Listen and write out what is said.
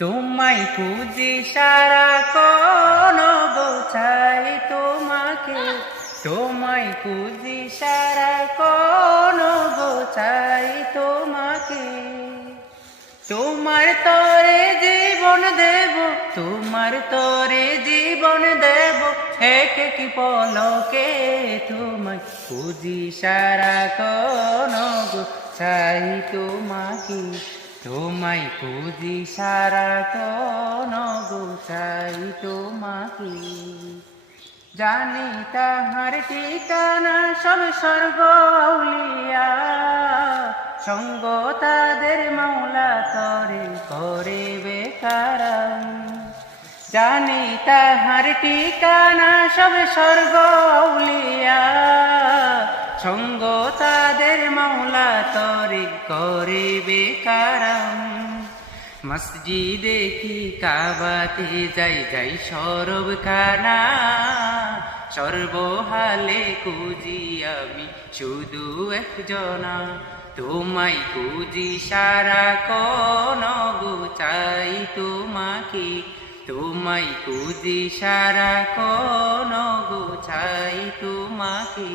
তোমায় খুঁজি সারাক্ষণ গোছাই তোমাকে, তোমায় খুঁজি সারাক্ষণ গোছাই তোমাকে। তোমার তরে জীবন দেব, তোমার তরে জীবন দেব, এক এক পলকে তোমায় খুঁজি সারাক্ষণ গোছাই তোমাকে, তোমায় খুঁজি সারাক্ষণ গোছাই তোমাকে। জানি তাহার ঠিকানা সব স্বর্গ আউলিয়া, সঙ্গ তাদের মাওলা করে করে বেকারাম। জানি তাহার ঠিকানা সব স্বর্গ আউলিয়া, সঙ্গ তাদের মাওলা তরে করে বেকারাম। মসজিদে কি কাবাতে যাই যাই সরব খানা, সর্বহালে খুঁজি আমি শুধু একজনা। তোমায় খুঁজি সারাক্ষণ গোছাই তোমাকে, তোমায় খুঁজি সারাক্ষণ গোছাই তোমাকে।